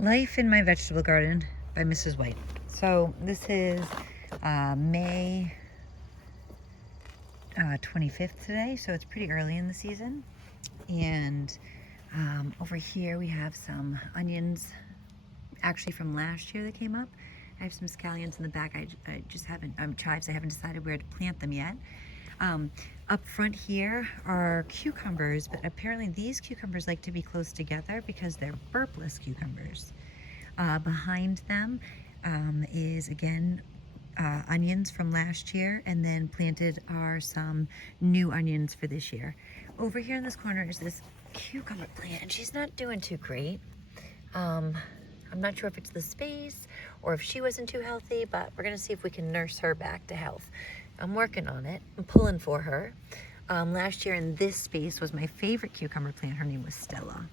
Life in My Vegetable Garden by Mrs. White. So this is May 25th today, so it's pretty early in the season. And over here we have some onions, actually from last year that came up. I have some scallions in the back. I just haven't, chives, I haven't decided where to plant them yet. Up front here are cucumbers, but apparently these cucumbers like to be close together because they're burpless cucumbers. Behind them is again onions from last year, and then planted are some new onions for this year. Over here in this corner is this cucumber plant, and she's not doing too great. I'm not sure if it's the space or if she wasn't too healthy, but we're gonna see if we can nurse her back to health. I'm working on it. I'm pulling for her. Last year in this space was my favorite cucumber plant. Her name was Stella.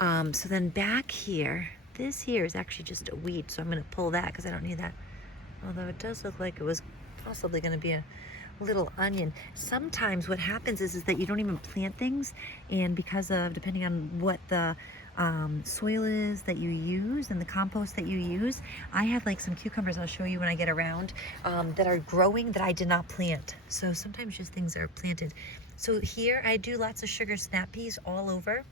So then back here, this here is actually just a weed, so I'm gonna pull that because I don't need that. Although it does look like it was possibly gonna be a little onion. Sometimes what happens is that you don't even plant things, and because of, depending on what the soil is that you use and the compost that you use, I have like some cucumbers I'll show you when I get around that are growing that I did not plant. So sometimes just things are planted. So here I do lots of sugar snap peas all over,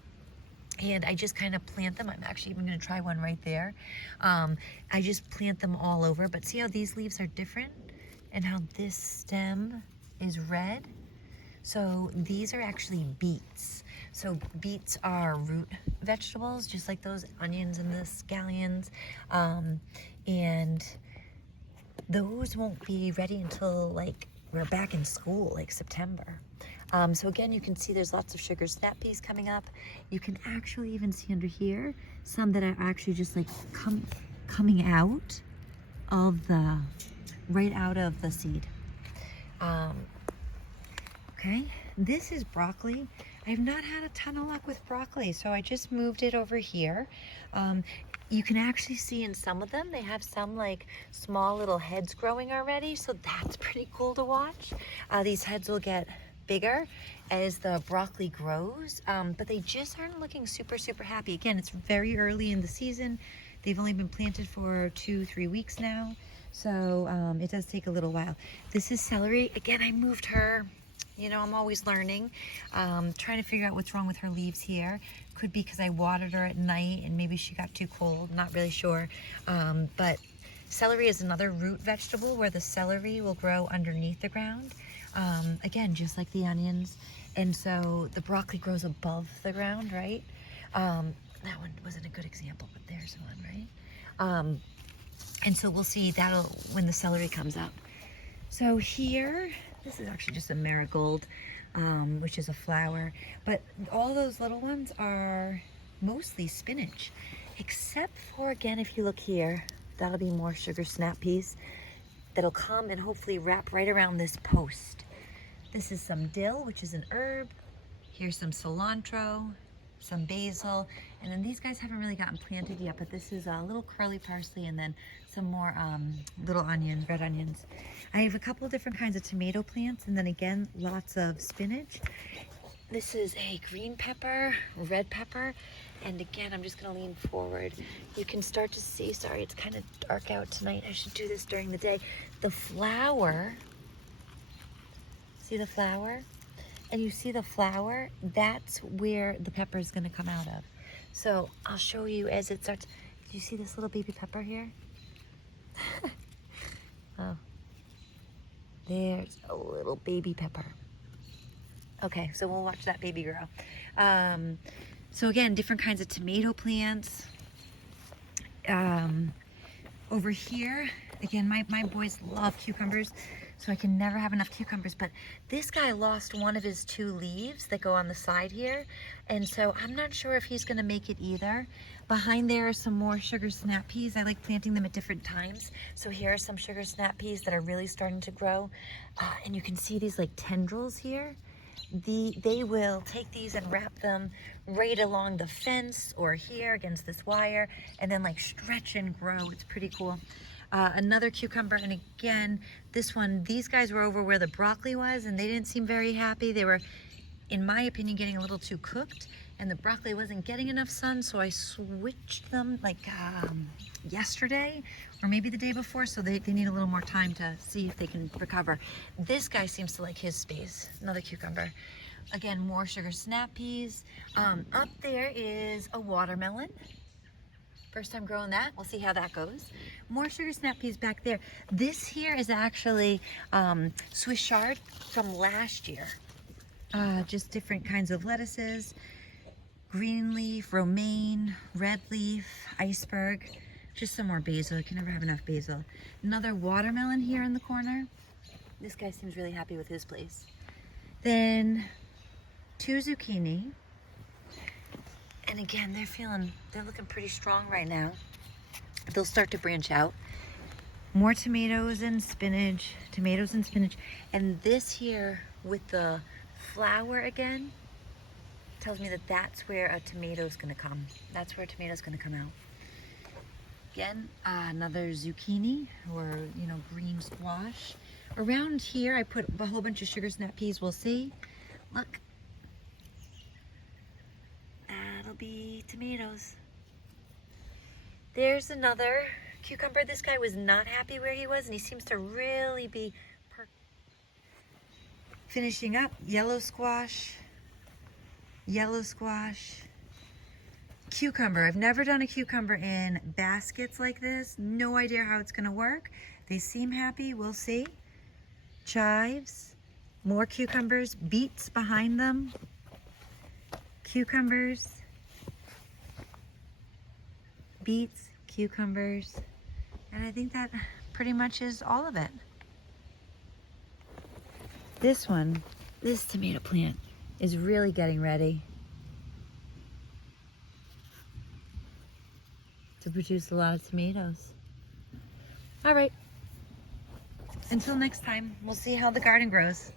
and I just kind of plant them. I'm actually even going to try one right there. I just plant them all over, but see how these leaves are different and how this stem is red? So these are actually beets. So beets are root vegetables, just like those onions and the scallions. And those won't be ready until like we're back in school, like September. So again, you can see there's lots of sugar snap peas coming up. You can actually even see under here some that are actually just like coming out of the, right out of the seed. Okay, this is broccoli. I've not had a ton of luck with broccoli, so I just moved it over here. You can actually see in some of them, they have some like small little heads growing already, so that's pretty cool to watch. These heads will get bigger as the broccoli grows, but they just aren't looking super happy. Again, it's very early in the season. They've only been planted for 2-3 weeks now, so it does take a little while. This is celery. Again, I moved her. You know, I'm always learning, trying to figure out what's wrong with her leaves here. Could be because I watered her at night and maybe she got too cold, not really sure. But celery is another root vegetable where the celery will grow underneath the ground. Again, just like the onions. And so the broccoli grows above the ground, right? That one wasn't a good example, but there's one, right? And so we'll see that'll, when the celery comes up. So here, this is actually just a marigold, which is a flower, but all those little ones are mostly spinach, except for, again, if you look here, that'll be more sugar snap peas that'll come and hopefully wrap right around this post. This is some dill, which is an herb. Here's some cilantro, some basil, and then these guys haven't really gotten planted yet, but this is a little curly parsley and then some more little onions, red onions. I have a couple different kinds of tomato plants, and then again, lots of spinach. This is a green pepper, red pepper, and again, I'm just gonna lean forward. You can start to see, sorry, it's kind of dark out tonight. I should do this during the day. The flower, see the flower? And you see the flower, that's where the pepper is gonna come out of. So I'll show you as it starts. Do you see this little baby pepper here? Oh, there's a little baby pepper. Okay, so we'll watch that baby grow. So again, different kinds of tomato plants. Over here, again, my boys love cucumbers, so I can never have enough cucumbers, but this guy lost one of his 2 leaves that go on the side here, and so I'm not sure if he's gonna make it either. Behind there are some more sugar snap peas. I like planting them at different times. So here are some sugar snap peas that are really starting to grow, and you can see these like tendrils here. They will take these and wrap them right along the fence or here against this wire, and then like stretch and grow. It's pretty cool. Another cucumber, and again, this one, these guys were over where the broccoli was, and they didn't seem very happy. They were, in my opinion, getting a little too cooked, and the broccoli wasn't getting enough sun, so I switched them like yesterday or maybe the day before, so they need a little more time to see if they can recover. This guy seems to like his space. Another cucumber. Again, more sugar snap peas. Up there is a watermelon. First time growing that. We'll see how that goes. More sugar snap peas back there. This here is actually Swiss chard from last year. Just different kinds of lettuces. Green leaf, romaine, red leaf, iceberg. Just some more basil. You can never have enough basil. Another watermelon here in the corner. This guy seems really happy with his place. Then 2 zucchini. And again, they're looking pretty strong right now. They'll start to branch out. More tomatoes and spinach, And this here with the flower again, tells me that that's where a tomato's gonna come. That's where a tomato's gonna come out. Again, another zucchini or, green squash. Around here, I put a whole bunch of sugar snap peas. We'll see. Look. That'll be tomatoes. There's another cucumber. This guy was not happy where he was, and he seems to really be finishing up. Yellow squash. Cucumber. I've never done a cucumber in baskets like this. No idea how it's going to work. They seem happy. We'll see. Chives. More cucumbers. Beets behind them. Cucumbers. Beets. Cucumbers. And I think that pretty much is all of it. This tomato plant is really getting ready to produce a lot of tomatoes. All right. Until next time, we'll see how the garden grows.